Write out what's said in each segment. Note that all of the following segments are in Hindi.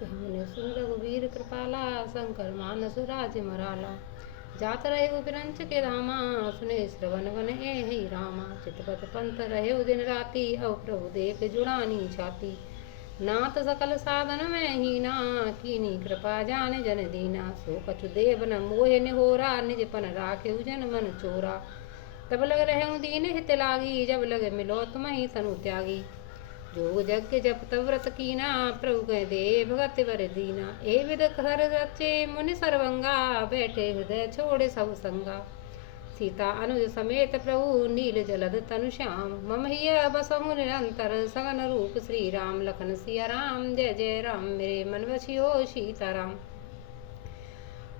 कहने सुन रघुवीर कृपाला, शंकर मानस राज मराला। जात रहे उपरंच के रामा, सुने श्रवण वन ही रामा। चितपत पंथ रहे दिन राति, अव प्रभु देख जुड़ानी छाती। नाथ सकल साधन में हीना, कीनी कृपा जान जन दीना। सो कछु देव न मोहे निहोरा, निज पन राखे जन मन चोरा। तब लग रहे दीन हित लागी, जब लगे मिलो तुम ही तनु त्यागी। जोग जग के जप तब व्रत कीना, प्रभु कह दे भगत वर दीना। ए विद हर रचे मुनि सर्वंगा, बैठे हृदय छोड़े सब संगा। सीता अनुज समेत प्रभु, नील जलद तनु श्याम। मम हिय बसहु निरंतर, सगन रूप श्री राम। लखन सिया राम, जय जय राम, मेरे मन बसियो सीताराम।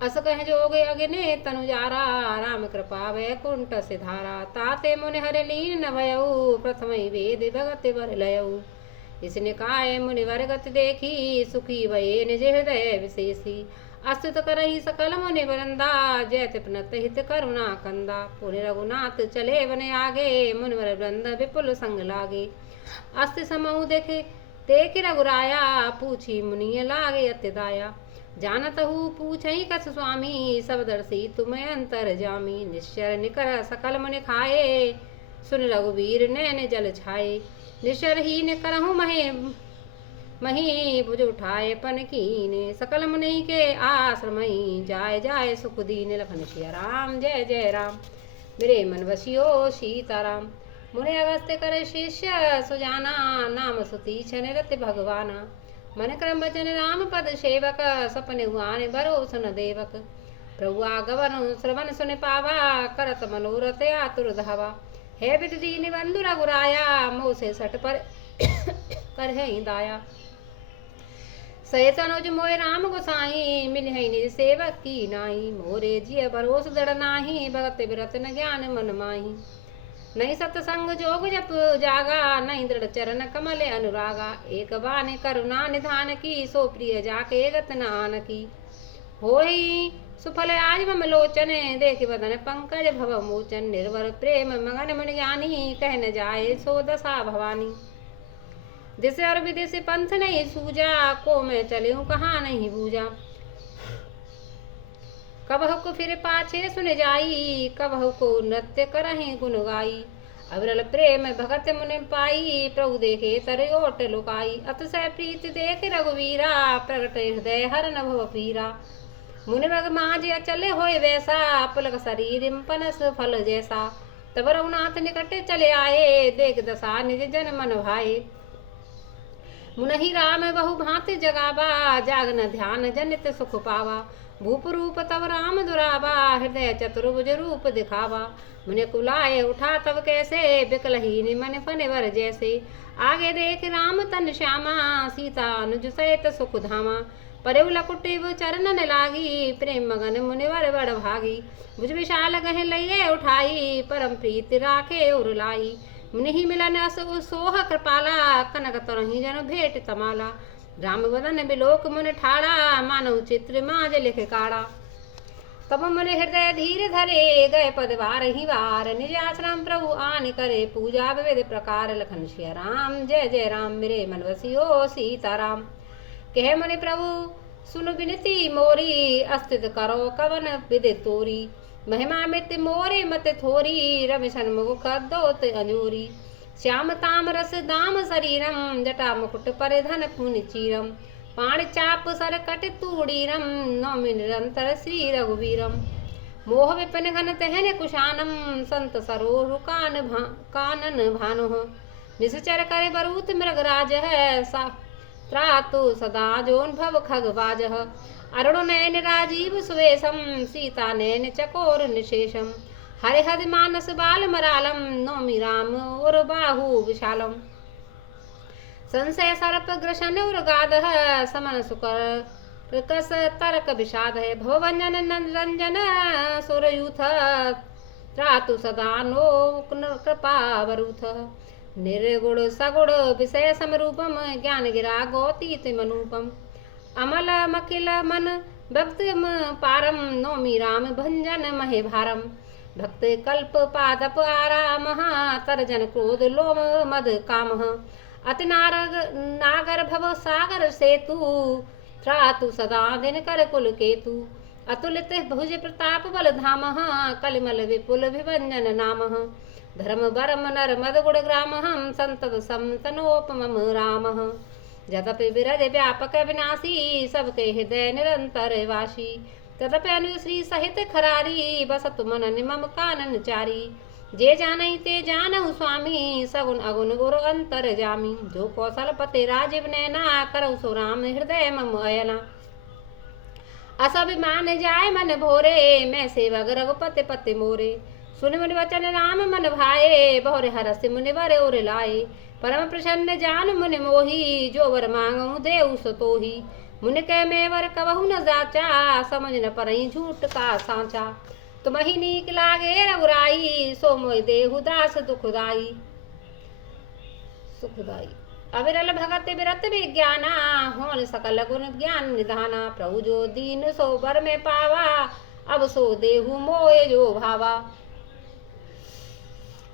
अस कह जोग अग्नि तनु जारा, राम कृपा वैकुंठ सिधारा। ताते मुनि हर लीन न भयऊ, प्रथम वेद भगत वर लयऊ। इसने काय मुनिवर गति देखी, सुखी भये निज हृदय विशेषी। अस्तुत करहि सकल मुनि वरंदा, जैत प्नत हित करुणा कंदा। पुनि रघुनाथ चले वन आगे, मुनिवर वृंद विपुल संग लागे। अस्त समूह देखे देख रघुराया, पूछी मुनि लागे अति दाया। जानत हूँ पूछई कस स्वामी, सब दर्शी तुम्हें अंतर जामी। निश्चर निकर सकल मुनि खाए, सुन रघुवीर नैन जल छाए। निश्चर ही निकरहु मही भुज उठाए पन कीने। सकल मुनि के आश्रमई, जाय जाय सुख दीन। लखन सिया राम, जय जय राम, मेरे मन बसियो सीताराम। मुनि अगस्त्य कर शिष्य सुजाना, नाम सुतीक्षण रति भगवाना। मन क्रम वचन राम पद सेवक, सपने हुआन भरोसन देवक। प्रभु आगवन श्रवण सुन पावा, करत मनोरथ आतुर धावा। है विद दीन बंधु रघुराया, मोह से सट पर कर है दाया। सहित अनुज मोय राम गोसाई, मिलहि निज सेवक की नाई। मोरे जिय भरोस दृढ़ नाही, भगत विरत न ज्ञान मन माही। नहीं सत्संग जोग जप जागा, नहीं दृढ़ चरण कमल अनुरागा। एक बाने करुणा निधान की, सो प्रिय जाके गत नान की। होई सुफल आज मम लोचन, देख बदन पंकज भव मोचन। निर्वर प्रेम मगन मन ज्ञानी, कह न जाए सो दशा भवानी। दिस और विदेश पंथ नहीं सूजा, को मैं चले कहाँ नहीं बूझा। कबहु को फिर पाछे सुन जाई, कबहु को नृत्य करहि गुण गाई। अविरल प्रेम भगत मुनि पाई, प्रभु देखे तर ओट लुकाई। अतिशय प्रीत देख रघुवीरा, प्रगट हृदय हर न भव पीरा। मुनि मग माज अचल होय वैसा, पुलक शरीर पनस फल जैसा। तब रघुनाथ निकट चले आए, देख दशा निज जन मन भाए। मुनहि राम बहु भांति जगावा, जागन ध्यान जनित सुख पावा। भूप रूप तब राम दुरावा, हृदय चतुर्भुज रूप दिखावा। मुनि कुलाए उठा तब कैसे, बिकलहीन मन फनिवर जैसे। आगे देख राम तन श्यामा, सीता अनुज सहित सुख धामा। परेव लकुटिव चरणन लागी, प्रेम मगन मुनिवर बड़ भागी। भुज विशाल गहे लइए उठाई, परम प्रीति राखे उर लाई। मुनि मिलन अस सोह कृपाला, कनक तरहि जन भेट तमाला। राम वदन बिलोक मुनि ठाड़ा, मानव चित्र माज लिख काड़ा। तब मुनि हृदय धीर धरे, गए पद वार ही वार। निज आश्रम प्रभु आन करे, पूजा विविध प्रकार। लखन सिया राम, जय जय राम, मेरे मन बसियो सीताराम। कहे मुनि प्रभु सुन विनती मोरी, अस्तित करो कवन विधि तोरी। महिमा मित मोरे मत थोरी, रवि सन्मुख दोत अंजोरी। श्याम ताम रस दाम शरीरम, जटा मुकुट परिधन पुनि चीरम। पाण चाप सर कट तूड़ीरम, नौमि निरंतर श्री रघुवीरम। मोह विपिन घन तहन कुशानम, संत सरोरु कानन भानुः। निश्चर करे बरूत मृगराज है, त्रातु सदा जोन भव खगवाजः। अरुण नयन राजीव सुवेशम, सीता नयन चकोर निशेषम। हरिहद मानस बाल मरालम, नौमि राम और बाहु विशालम। संशय सर्प ग्रसन उर्गादः, समन सुकर कस तरक विषाद है। भवभंजन रंजन सुरयूथ, त्रातु सदा नो कृपावरूथ। निर्गुण सगुण विषय समरूपम, ज्ञान गिरा गौतीत मनूपम। अमल मकिल मन भक्त पारम, नौमि राम भंजन महे भारम। भक्त कल्प पादप आराम, तरजन क्रोध लोम मद काम। अति नागर भव सागर सेतु, त्रातु सदा दिन कर कुल केतु अतुलित भुज प्रताप बल धाम कलिमल विपुल विभंजन नाम धर्म बरम नर मद गुण ग्राम हम संतत समतनोपम राम जतपि विरज व्यापक विनाशी सबके हृदय निरंतर वासी तदपि अनुश्री सहित खरारी बसत मन निमम कानन चारी जे जानई ते जानहु स्वामी सगुन अगुन गुरु अंतर जामी जो कौशल पते राजीव नैना करौ सो राम हृदय मम अयना असभिमान जाय मन भोरे मैं सेवक रघुपति पति मोरे सुन मुनि वचन राम मन भाए बहुरे हरस मुनिवर ओर लाए परम प्रसन्न जान मुनि मोही जो वर मांगहु देउ सो तोही मुनि कह मैं वर कबहु न जाचा समझ न परई झूठ का सांचा तुम ही नीक लागे रघुराई सो मोहि देहु दास दुखदाई सुखदाई अविरल भगत विरत विज्ञाना होन सकल गुण ज्ञान निधाना प्रभु जो दीन सो बर में पावा अब सो देहु मोय जो भावा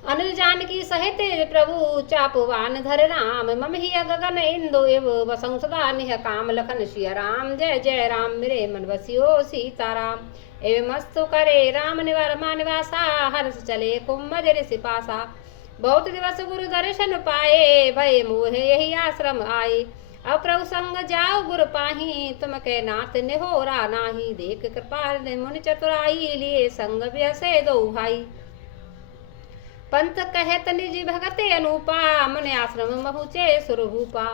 अनुज जानकी सहित प्रभु चापवान धर राम मम ही गगन इंदु एव बसंग सदा निह काम लखन सिया राम जय जय राम मेरे मन बसियो सीताराम एवं मस्तु करे राम निवार मानवासा हर्ष चले कुमज ऋषि पासा बहुत दिवस गुरु दर्शन पाए भय मोह यही आश्रम आए अब प्रभु संग जाओ गुरु पाही तुम के नाथ निहोरा नाही देख कृपाल मुनि चतुराई लिए संग व्यसे दो भाई पंत कहत निज भगते अनुपा मन आश्रम पहुँचे सुरभूपा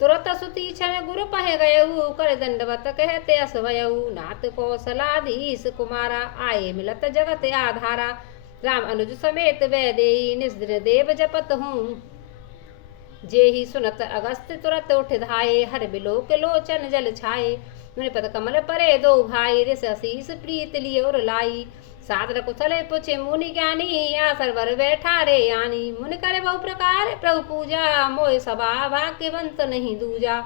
तुरत सुतीक्षण गुरु पह गयऊ कर दंडवत कहते असवयऊ नाथ कौशलाधीश कुमारा आए मिलत जगत आधारा राम अनुज समेत वैदेही निस्दिन देव जपत हूँ जे ही सुनत अगस्त तुरत उठ धाये हर बिलोक लोचन जल छाए मुनिपत कमल परे दो भाई ऋष अशीष प्रीत लिए और लाई सादर कुशले पूछे मुनि ज्ञानी आसर वर बैठा रे यानी मुनि करे बहु प्रकार प्रभु पूजा मोय सभा भाग्यवंत नहीं दूजा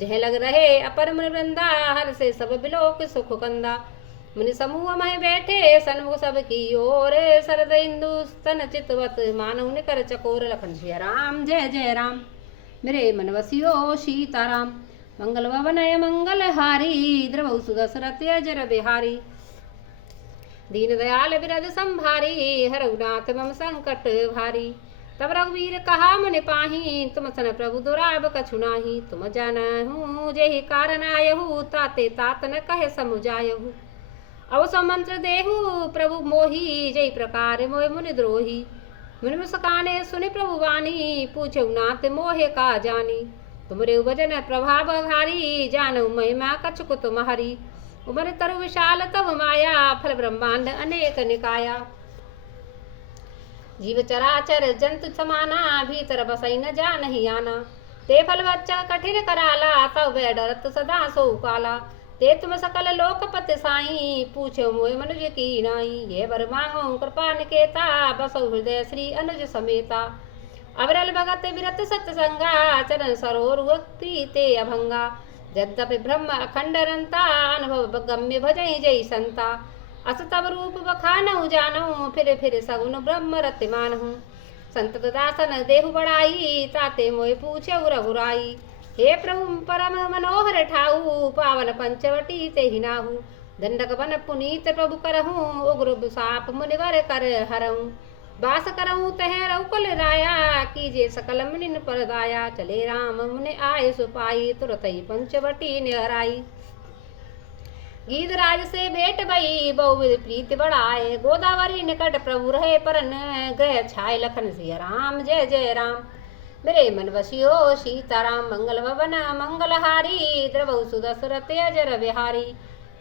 जह लग रहे अपर मुनि वृंदा हर से सब बिलोक सुख कंदा मुनि समूह मह बैठे सन्मुख सब की ओर शरद इंदु स्तन चितवत मानव निकर चकोर लखन सिया राम जय जय राम मेरे मन वसियो सीताराम मंगल भवनय मंगल हारी द्रवौ सुदशरथ अजर बिहारी दीन दयाल बिरद संभारी हरघुनाथ मम संकट भारी तब रघुवीर कहा मुनि पाही तुम सन प्रभु दुराब कछु नाही तुम जानहु जेहि कारण आयहु ताते तात न कहे समुझायहु अब सो मंत्र देहु प्रभु मोही जय प्रकार मोह मुनि द्रोही मुनि मुस्काने सुनि प्रभु वाणी पूछऊ नाथ मोहे का जानी तुमरे भजन प्रभाव भारी जानऊ महिमा कछु तुम्हारी उमर तरु विशाल तब माया फल ब्रह्मांड अनेक निकाया जीव चराचर जंतु समाना भीतर बसई न जा नहीं आना ते फल बच्चा कठिन कराला तब वह डरत सदा सो काला ते तुम सकल लोकपति साई पूछो मोय मनुज की नाई ये वर मांगो कृपा निकेता बसो हृदय श्री अनुज समेता अविरल भगत विरत सत्संगा चरण सरोवर प्रीते अभंगा यद्यपि ब्रह्म अखंडरंता अनुभव गम्य भजई जय संता अस तब रूप बखानहु जानहु फिर सगुन ब्रह्म रति मानहु संतत दासन देहु बड़ाई ताते मोय पूछे रघुराई हे प्रभु परम मनोहर ठाऊ पावन पंचवटी ते हिनाहु दंडक बन पुनीत प्रभु करहु उग्र साप मुनिवर कर हरहु वास करहु तह रघुकुल राया कीजे सकल मुनि पर दाया चले राम मुनि आय सुपाई तुरत ही पंचवटी निहराई गीधराज से भेंट भई बहुविध प्रीति बढ़ाए गोदावरी निकट प्रभु रहे परन ग्रह छाय लखन सिया राम जय जय राम मेरे मन वसियो सीताराम मंगल भवन मंगलहारी द्रवौ सुदशरथ अजर बिहारी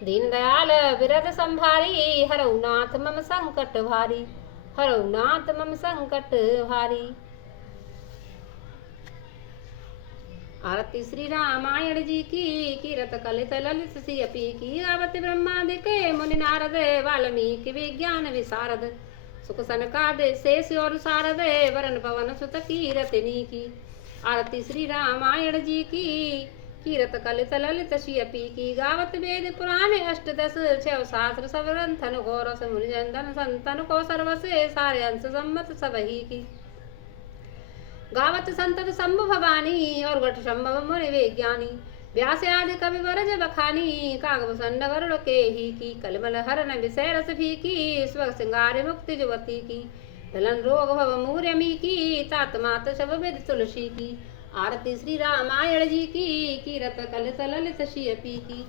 दीन दयाल विरद संभारी हरऊ नाथ मम संकट भारी हरऊ नाथ मम संकट भारी। आरती श्री रामायण जी की कीरत कलित ललित सियपी की गावत ब्रह्मादिक मुनि नारद वाल्मीकि विज्ञान विशारद सुख सनकाद शेष और शारद वरण पवन सुत कीरतनी की। आरती श्री रामायण जी की कीरत कलित ललित सियपी की गावत वेद पुराण अष्टदश छह शास्त्र सब ग्रंथन घोरस मुनि जनधन संतन को सर्वसे सारे अंश सम्मत सबही की। गावत संतत शंभु भवानी और घट संभव मुनि विज्ञानी व्यास आदि कवि वरज बखानी कागभूषण गरुड़ के ही की कलमल हरन विषय रस फीकी स्व सिंगार मुक्ति जुवती की दलन रोग भव मूर्यमी की तात मात शब विद तुलसी की आरती श्री रामायण जी की कीरत कल सललित शियपी की।